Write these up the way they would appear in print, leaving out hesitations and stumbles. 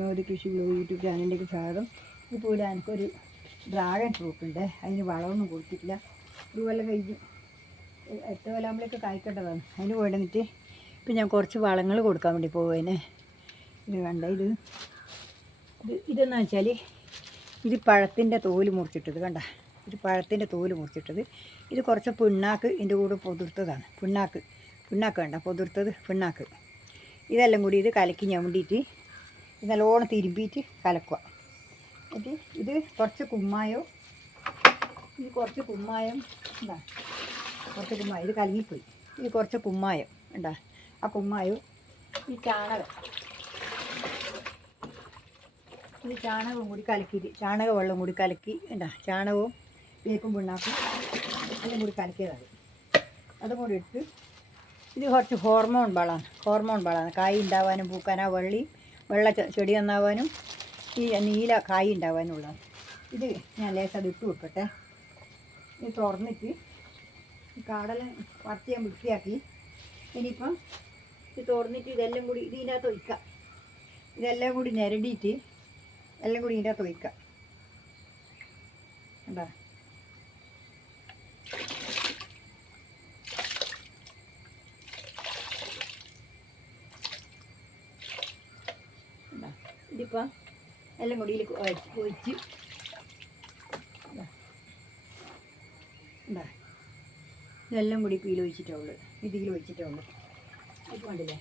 ഒരു കൃഷി blog YouTube ചാനലിലേക്ക് സ്വാഗതം. ഇപ്പോൾ എനിക്കൊരു ഡ്രാഗൺ ഫ്രൂട്ട് ഉണ്ട്. അതിന് വളമൊന്നും കൊടുത്തിട്ടില്ല. ഇതുപോലെ കഴിഞ്ഞ് 8 കൊല്ലാകുമ്പോഴേക്ക് കായ്ക്കേണ്ടതാണ്. അതിന് വേണ്ടിയിട്ട് ഇപ്പം ഞാൻ കുറച്ച് വളങ്ങൾ കൊടുക്കാൻ വേണ്ടി പോകുന്നേ. ഇത് കണ്ട ഇതെന്ന് വെച്ചാൽ ഇത് പഴത്തിൻ്റെ തോല് മുറിച്ചിട്ടത് കണ്ട. ഇത് പഴത്തിൻ്റെ തോല് മുറിച്ചിട്ടത്. ഇത് കുറച്ച് പിണ്ണാക്ക് ഇതിൻ്റെ കൂടെ പൊതിർത്തതാണ്. പിണ്ണാക്ക് വേണ്ട, പൊതിർത്തത് പിണ്ണാക്ക്. ഇതെല്ലാം കൂടി ഇത് കലക്കി ഞവണ്ടിയിട്ട് നല്ലോണം തിരുമ്പിയിട്ട് കലക്കുക. എന്നിട്ട് ഇത് കുറച്ച് കുമ്മായം ഉണ്ടാ, കുറച്ച് കുമ്മായം ഇത് കലങ്ങിപ്പോയി. ഇത് കുറച്ച് കുമ്മായം ഉണ്ടാ, ആ കുമ്മായവും ഈ ചാണകവും കൂടി കലക്കിയിട്ട് ചാണക വെള്ളം കൂടി കലക്കി ഉണ്ടാ, ചാണകവും വേപ്പും പിണ്ണാക്കും എല്ലാം കൂടി കലക്കിയതാണ്. അതും കൂടി ഇട്ട് ഇത് കുറച്ച് ഹോർമോൺ വളമാണ്. കായ് ഉണ്ടാവാനും പൂക്കാനാ വെള്ള ചെടി നന്നാവാനും ഈ നീല കായ് ഉണ്ടാവാനുള്ളതാണ്. ഇത് ഞാൻ ലേശം അത് ഇട്ട് വെക്കട്ടെ. ഇത് തുറന്നിട്ട് ഈ കാടെല്ലാം വറുത്ത് ഞാൻ വൃത്തിയാക്കി. ഇനിയിപ്പം ഇത് തുറന്നിട്ട് ഇതെല്ലാം കൂടി ഇതിൻ്റെ അകത്ത് ഒഴിക്കാം. ഇതെല്ലാം കൂടി ഞെരടിയിട്ട് എല്ലാം കൂടി ഇതിൻ്റെ അകത്ത് ഒഴിക്കാം. എന്താ ഇതിപ്പം എല്ലാം കൂടി ഒഴിച്ച് എന്താ ഇതെല്ലാം കൂടി ഇപ്പോൾ ഒഴിച്ചിട്ടുള്ളൂ. ഇതിൽ ഒഴിച്ചിട്ടുള്ളൂ. ഇത് കണ്ടില്ലേ?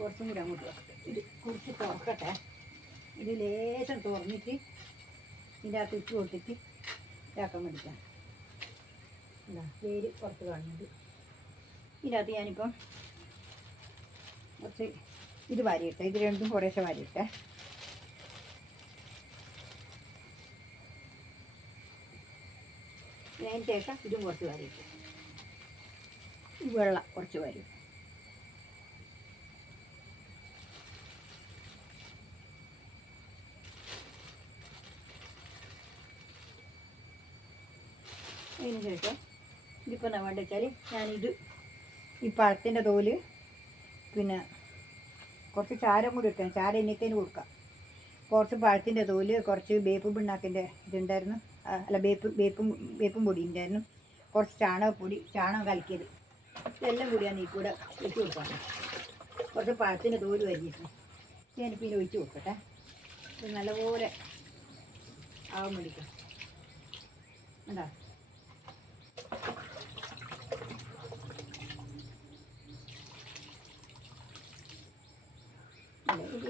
കുറച്ചും കൂടി അങ്ങോട്ട് വെക്കട്ടെ. ഇത് കുറച്ച് തുറക്കട്ടെ. ഇത് ലേശം തുറന്നിട്ട് ഇതിൻ്റെ അകത്ത് ഇട്ട് കൊടുത്തിട്ട് ഇതാക്കാൻ വേണ്ടിയിട്ടാണ്. എന്താ വേര് പുറത്ത് കാണുന്നത്. ഇതിനകത്ത് ഞാനിപ്പം കുറച്ച് ഇത് വാരിയിട്ടെ. ഇത് രണ്ടും കുറേശ്ശെ വാരിയിട്ടെ. അതിന് ശേഷം ഇതും കുറച്ച് വാരിയിട്ട് വെള്ളം കുറച്ച് വാരി. അതിന് ശേഷം ഇതിപ്പോൾ എന്താ വേണ്ടത് വെച്ചാൽ ഞാനിത് ഈ പഴത്തിൻ്റെ തോല് പിന്നെ കുറച്ച് ചാരം കൂടി ഇട്ടാൽ ചാരം ഇന്നത്തേന് കൊടുക്കാം. കുറച്ച് പഴത്തിൻ്റെ തോല്, കുറച്ച് വേപ്പ് പിണ്ണാക്കിൻ്റെ ഇതുണ്ടായിരുന്നു, അല്ല വേപ്പും പൊടി ഉണ്ടായിരുന്നു, കുറച്ച് ചാണകം കലക്കിയത്. ഇതെല്ലാം കൂടിയാണ് ഈ കൂടെ ഒഴിച്ച് കൊടുക്കാം. കുറച്ച് പഴത്തിൻ്റെ തോല് വരിയിട്ട് ഞാനിപ്പോൾ ഇതിൽ ഒഴിച്ച് കൊടുക്കട്ടെ. ഇത് നല്ലപോലെ ആവാൻ വേണ്ടിയിട്ട് എന്താ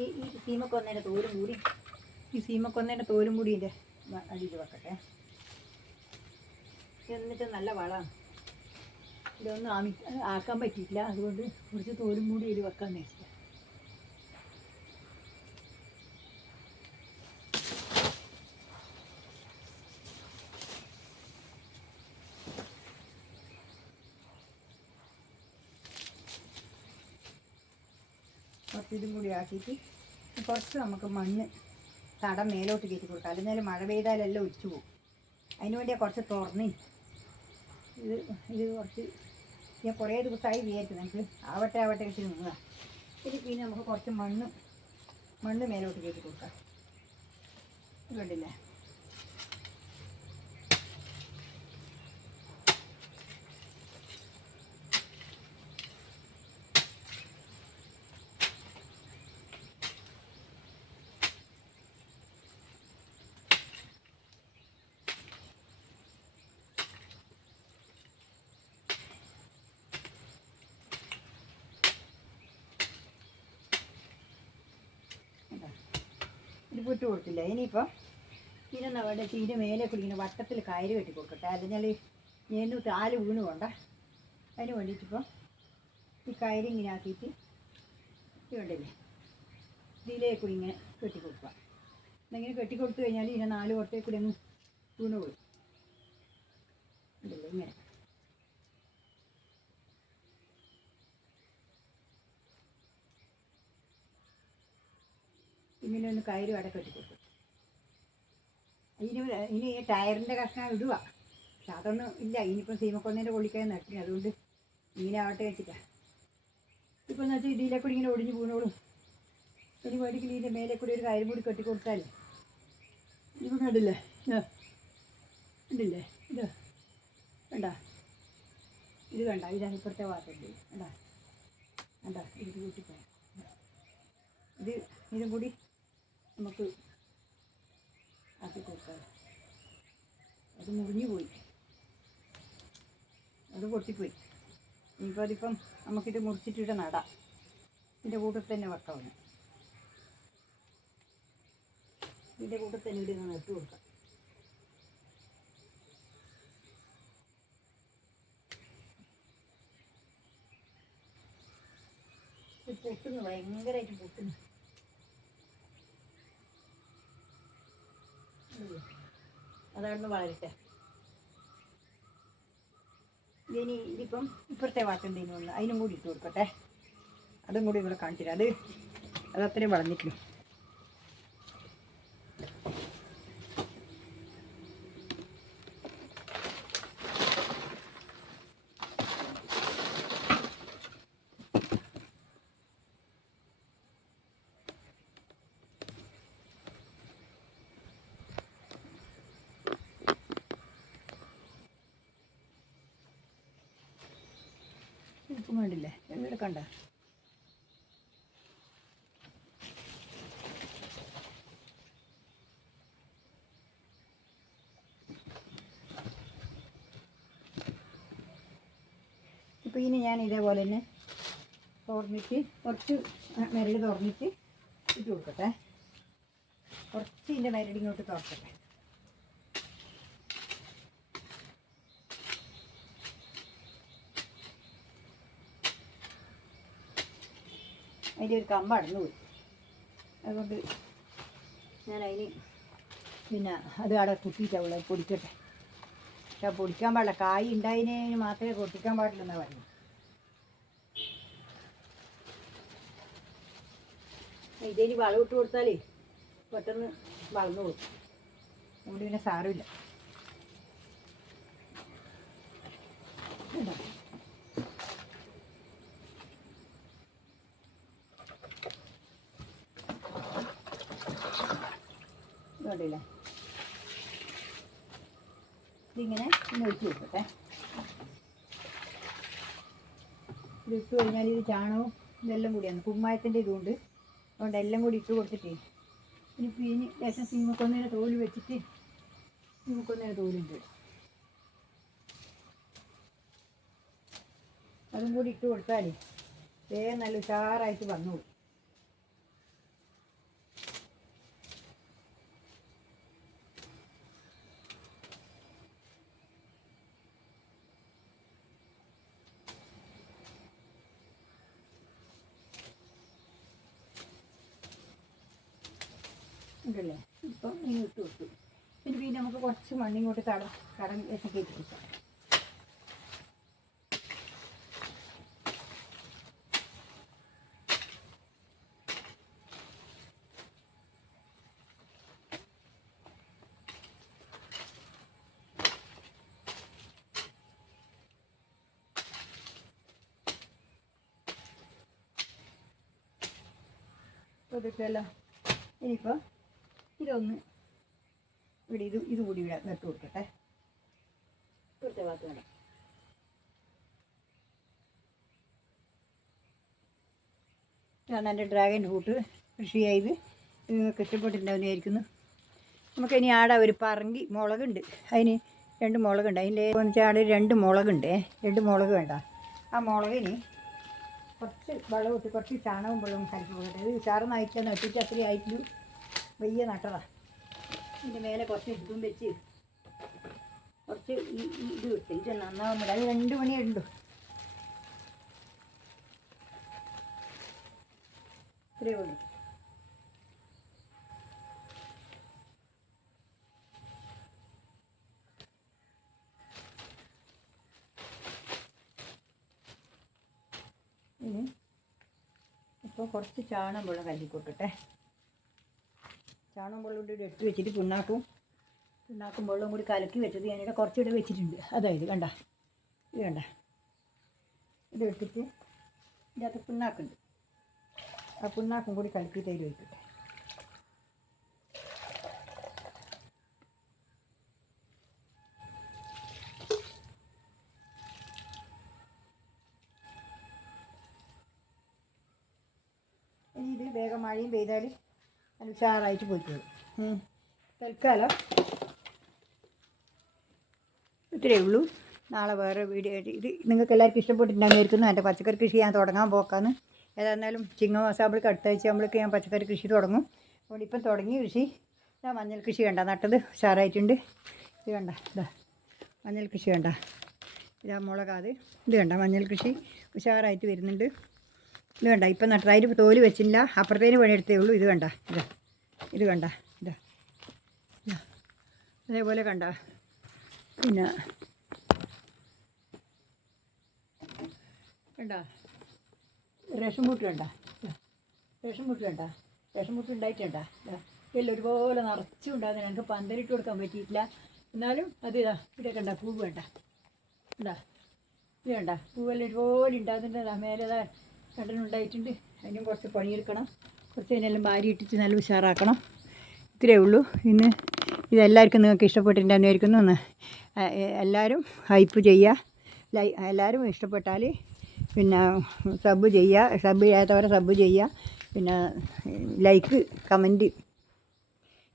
ഈ സീമക്കൊന്നേൻ്റെ തോലും കൂടി ഇതിൻ്റെ അടിയിൽ വെക്കട്ടെ. എന്നിട്ട് നല്ല വളമാണ്. ഇതൊന്നും ആക്കാൻ പറ്റിയിട്ടില്ല. അതുകൊണ്ട് കുറച്ച് തോലും കൂടി ഇതിൽ വെക്കാമെന്ന് വെച്ചിട്ട്. കുറച്ച് ഇതും കൂടി ആക്കിയിട്ട് കുറച്ച് നമുക്ക് മണ്ണ് തടം മേലോട്ട് കയറ്റി കൊടുക്കാം. അല്ലെങ്കിൽ മഴ പെയ്താലെല്ലാം ഒഴിച്ചു പോകും. അതിന് വേണ്ടിയാണ് കുറച്ച് തുറന്ന് ഇത് കുറച്ച് ഞാൻ കുറേ ദിവസമായി വിചാരിച്ചു നമുക്ക് ആവട്ടെ വെച്ച് നിന്നതാണ്. പിന്നെ നമുക്ക് കുറച്ച് മണ്ണ് മേലോട്ട് കയറ്റി കൊടുക്കാം. ഇത് കണ്ടില്ലേ? ഇത് പുറ്റ് കൊടുത്തില്ല. ഇനിയിപ്പം ഇതിനെന്താ വേണ്ട വെച്ചാൽ ഇതിൻ്റെ മേലെ കൂടി ഇങ്ങനെ വട്ടത്തിൽ കയറ് കെട്ടി കൊടുക്കട്ടെ. അല്ലെങ്കിൽ ഞാൻ താല് വീണ് കൊണ്ട. അതിന് വേണ്ടിയിട്ടിപ്പം ഈ കയറ് ഇങ്ങനെ ആക്കിയിട്ട് ഇത് കണ്ടില്ലേ, ഇതിലേ കൂടി ഇങ്ങനെ കെട്ടി കൊടുക്കുക. എന്നിങ്ങനെ കെട്ടിക്കൊടുത്തു കഴിഞ്ഞാൽ ഇതിനെ 4 പുറത്തേക്ക് കൂടി അങ്ങ് വീണ് പോയി. ഉണ്ടല്ലോ ഇങ്ങനെ. ഇങ്ങനെ ഒന്ന് കയറ് അവിടെ കെട്ടിക്കൊടുക്കും. ഇനി ഈ ടയറിൻ്റെ കഷ്ണം ഇടുക. പക്ഷെ അതൊന്നും ഇല്ല. ഇനിയിപ്പം സീമക്കൊന്നേൻ്റെ പൊള്ളിക്കാൻ നട്ടി. അതുകൊണ്ട് ഇങ്ങനെ ആവട്ടെ വെച്ചിട്ടാണ്. ഇപ്പോൾ എന്ന് വെച്ചാൽ ഇതിലേക്ക് ഇങ്ങനെ ഒടിഞ്ഞ് വീണോളും. ഇനി വേണമെങ്കിൽ ഇതിൻ്റെ മേലെ കൂടി ഒരു കയറും കൂടി കെട്ടി കൊടുത്താൽ ഇത് കണ്ടില്ലേ, ഉണ്ടില്ലേ, ഇത് വേണ്ട, ഇത് കണ്ട, ഇതാണ് ഇപ്പോഴത്തെ ഭാഗത്തുണ്ട്, വേണ്ട വേണ്ട, ഇത് കൂട്ടിപ്പോയി, ഇതും കൂടി നമുക്ക് ആക്കി കൊടുക്കാം. അത് മുറിഞ്ഞു പോയി, അത് പൊട്ടിപ്പോയി. ഇനിയിപ്പോൾ അതിപ്പം നമുക്കിത് മുറിച്ചിട്ടിട്ട് നടാം. ഇതിൻ്റെ കൂട്ടത്തിൽ തന്നെ വെക്കാം. ഇതിൻ്റെ കൂട്ടത്തിൽ തന്നെ ഇവിടെ നട്ട് കൊടുക്കാം. ഇത് പൊട്ടുന്നു, ഭയങ്കരമായിട്ട് പൊട്ടുന്നു. അതവിടുന്ന് വളരട്ടെ. ഇനി ഇതിപ്പം ഇപ്പോഴത്തെ വാട്ടുണ്ടേനും ഉള്ള അതിനും കൂടി ഇട്ട് കൊടുക്കട്ടെ. അതും കൂടി ഇവിടെ കാണിച്ചു തരാം. അതത്രയും വളർന്നിട്ടില്ല. ഇപ്പം വേണ്ടില്ലേ, ഇവിടെ കണ്ട ഇപ്പോൾ ഇനി ഞാൻ ഇതേപോലെ തന്നെ തുറന്നിട്ട് കുറച്ച് മരട് തുറന്നിട്ട് ഇട്ട് കൊടുക്കട്ടെ. കുറച്ച് ഇതിൻ്റെ മരട് ഇങ്ങോട്ട് തുറക്കട്ടെ. അതിൻ്റെ ഒരു കമ്പ് അടന്നു പോയി. അതുകൊണ്ട് ഞാൻ അതിന് പിന്നെ അത് അവിടെ കുത്തിയിട്ടാവുള്ളൂ. അത് പൊടിക്കട്ടെ. പക്ഷെ പൊടിക്കാൻ പാടില്ല, കായ് ഉണ്ടായതിന് മാത്രമേ പൊട്ടിക്കാൻ പാടില്ലെന്നാണ് പറയുന്നത്. ഇതിന് വളം ഇട്ട് കൊടുത്താലേ പെട്ടെന്ന് വളർന്നു പോകും. അതുകൊണ്ട് പിന്നെ സാരമില്ല. ഇതുകൊണ്ടില്ലേ, ഇതിങ്ങനെ ഒന്ന് ഒഴിച്ച് കൊടുക്കട്ടെ. ഇത് ഇട്ട് കഴിഞ്ഞാൽ ഇത് ചാണകവും ഇതെല്ലാം കൂടിയാണ്, കുമ്മായത്തിൻ്റെ ഇതുകൊണ്ട്. അതുകൊണ്ട് എല്ലാം കൂടി ഇട്ട് കൊടുത്തിട്ട് ഇനിയിപ്പോൾ ഇനി ലേശം സിമ്മക്കൊന്നേനെ തോല് വെച്ചിട്ട് സിമ്മക്കൊന്നേനെ തോലുണ്ട്, അതും കൂടി ഇട്ട് കൊടുത്താൽ വേഗം നല്ല ഉഷാറായിട്ട് വന്നോളൂ. ഉണ്ടല്ലേ, ഇപ്പം ഇനി ഇട്ട് കൊടുത്തു. പിന്നെ നമുക്ക് കുറച്ച് മണ്ണിങ്ങോട്ട് കടം എത്തിക്കേറ്റ് കൊടുക്കാം. ഇതൊക്കെയല്ലോ. ഇനിയിപ്പോൾ ഇതൊന്ന് ഇവിടെ ഇത് കൂടി ഇവിടെ നട്ട് കൊടുക്കട്ടെ. ഇവിടുത്തെ ഭാഗത്ത് വേണം. ഞാൻ എൻ്റെ ഡ്രാഗൺ ഫ്രൂട്ട് കൃഷി ചെയ്ത് നിങ്ങൾക്ക് ഇഷ്ടപ്പെട്ടിട്ടുണ്ടാവുന്നതായിരിക്കുന്നു. നമുക്കിനി ആടെ ഒരു പറങ്കി മുളകുണ്ട്, അതിന് 2 മുളകുണ്ട്. അതിൻ്റെ വെച്ചാൽ 2 മുളകുണ്ട്. 2 മുളക് വേണ്ട. ആ മുളകിന് കുറച്ച് വെള്ളം ഇട്ട് കുറച്ച് ചാണകവും വെള്ളവും കലക്കി പോകട്ടെ. ഇത് ഉഷാറൊന്നായിട്ട് നട്ടിട്ട് അത്രയും ആയിട്ട് വലിയ നട്ടതാണ്. ഇതിൻ്റെ മേലെ കുറച്ച് ഇതും വെച്ച് കുറച്ച് ഇത് വിട്ട് ഇത് നന്നാവുമ്പോൾ അത് 2 മണിയുണ്ട്. ഇത്രയേ ഉള്ളൂ. ഇനി ഇപ്പോൾ കുറച്ച് ചാണകം വെള്ളം കല്ലിക്കൊട്ടട്ടെ. ചാണകം വെള്ളം കൊണ്ട് എടുത്ത് വെച്ചിട്ട് പിണ്ണാക്കും വെള്ളം കൂടി കലക്കി വെച്ചത് ഞാനിവിടെ കുറച്ചിവിടെ വെച്ചിട്ടുണ്ട്. അതായത് കണ്ട, ഇത് കണ്ട, ഇത് എടുത്തിട്ട് ഇതിനകത്ത് പിണ്ണാക്കുണ്ട്. ആ പിണ്ണാക്കും കൂടി കലക്കി തൈര് ഒഴിക്കട്ടെ. ഇനി ഇത് വേഗം മഴയും പെയ്താൽ നല്ല ഉഷാറായിട്ട് പോയിക്കോളും. തൽക്കാലം ഇത്രയേ ഉള്ളൂ. നാളെ വേറെ വീഡിയോ ആയിട്ട് ഇത് നിങ്ങൾക്ക് എല്ലാവർക്കും ഇഷ്ടപ്പെട്ടിട്ടുണ്ടാകുമായിരിക്കുന്നു. എൻ്റെ പച്ചക്കറി കൃഷി ഞാൻ തുടങ്ങാൻ പോക്കാന്ന്. ഏതായിരുന്നാലും ചിങ്ങമാസമാകുമ്പോഴേക്ക് അടുത്ത ആഴ്ച ആകുമ്പോഴേക്ക് ഞാൻ പച്ചക്കറി കൃഷി തുടങ്ങും. അതുകൊണ്ട് ഇപ്പം തുടങ്ങി കൃഷി. ഇതാ മഞ്ഞൾ കൃഷി കണ്ട നട്ടത് ഉഷാറായിട്ടുണ്ട്. ഇത് കണ്ട ഇതാ മഞ്ഞൾ കൃഷി കണ്ട, ഇതാ മുളകാത്. ഇത് കണ്ട മഞ്ഞൾ കൃഷി ഉഷാറായിട്ട് വരുന്നുണ്ട്. ഇത് കണ്ട ഇപ്പം നട്ടതായിട്ട് തോല് വെച്ചില്ല, അപ്പുറത്തേന് പണിയെടുത്തേ ഉള്ളൂ. ഇത് കണ്ട ഇതാ, ഇത് കണ്ട ഇതാ അതേപോലെ കണ്ട. പിന്നെ കണ്ട റേഷൻ പൂട്ട് കണ്ട, റേഷൻ പൂട്ട് കണ്ട, റേഷൻ പൂട്ട് ഉണ്ടായിട്ടുണ്ടാ. എല്ലാം ഒരുപോലെ നിറച്ചും ഉണ്ടാകുന്ന ഞങ്ങൾക്ക് പന്തലിട്ട് കൊടുക്കാൻ പറ്റിയിട്ടില്ല. എന്നാലും അത് ഇതാ ഇവിടെ കണ്ട പൂവ് വേണ്ട ഉണ്ടാ, ഇത് വേണ്ട പൂവെല്ലാം ഒരുപോലെ ഉണ്ടാകുന്നുണ്ട്. മേലെ കണ്ടനുണ്ടായിട്ടുണ്ട്. അതിനും കുറച്ച് പണിയെടുക്കണം. കുറച്ച് അതിനെല്ലാം വാരി ഇട്ടിട്ട് നല്ല ഉഷാറാക്കണം. ഇത്രയേ ഉള്ളൂ. ഇന്ന് ഇതെല്ലാവർക്കും നിങ്ങൾക്ക് ഇഷ്ടപ്പെട്ടിട്ടുണ്ടായിരിക്കുന്നു. ഒന്ന് എല്ലാവരും ഹൈപ്പ് ചെയ്യുക. എല്ലാവരും ഇഷ്ടപ്പെട്ടാൽ പിന്നെ സബ് ചെയ്യുക, സബ് ചെയ്യാത്തവരെ സബ് ചെയ്യുക, പിന്നെ ലൈക്ക് കമൻറ്റ്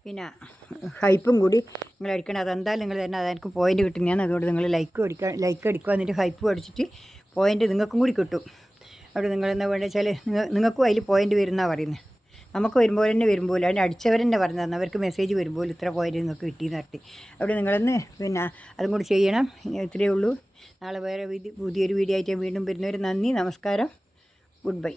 പിന്നെ ഹൈപ്പും കൂടി നിങ്ങൾ അടിക്കണം. അതെന്തായാലും നിങ്ങൾ തന്നെ അതെനിക്ക് പോയിൻ്റ് കിട്ടുന്നതാണ്. അതുകൊണ്ട് നിങ്ങൾ ലൈക്ക് അടിക്കുക. എന്നിട്ട് ഹൈപ്പ് അടിച്ചിട്ട് പോയിൻ്റ് നിങ്ങൾക്കും കൂടി കിട്ടും. അവിടെ നിങ്ങളെന്താ വേണ്ടത് വെച്ചാൽ നിങ്ങൾക്കും അതിൽ പോയിൻ്റ് വരുന്നതാണ് പറയുന്നത്. നമുക്ക് വരുമ്പോൾ തന്നെ വരുമ്പോൾ അതിന് അടിച്ചവരെന്നെ പറഞ്ഞു തന്നെ അവർക്ക് മെസ്സേജ് വരുമ്പോൾ ഇത്ര പോയിൻ്റ് നിങ്ങൾക്ക് കിട്ടിയെന്ന് പറഞ്ഞിട്ട്. അവിടെ നിങ്ങളൊന്ന് പിന്നെ അതും കൂടി ചെയ്യണം. ഇത്രയേ ഉള്ളൂ. നാളെ വേറെ പുതിയൊരു വീഡിയോ ആയിട്ട് വീണ്ടും വരുന്നവർ നന്ദി, നമസ്കാരം, ഗുഡ് ബൈ.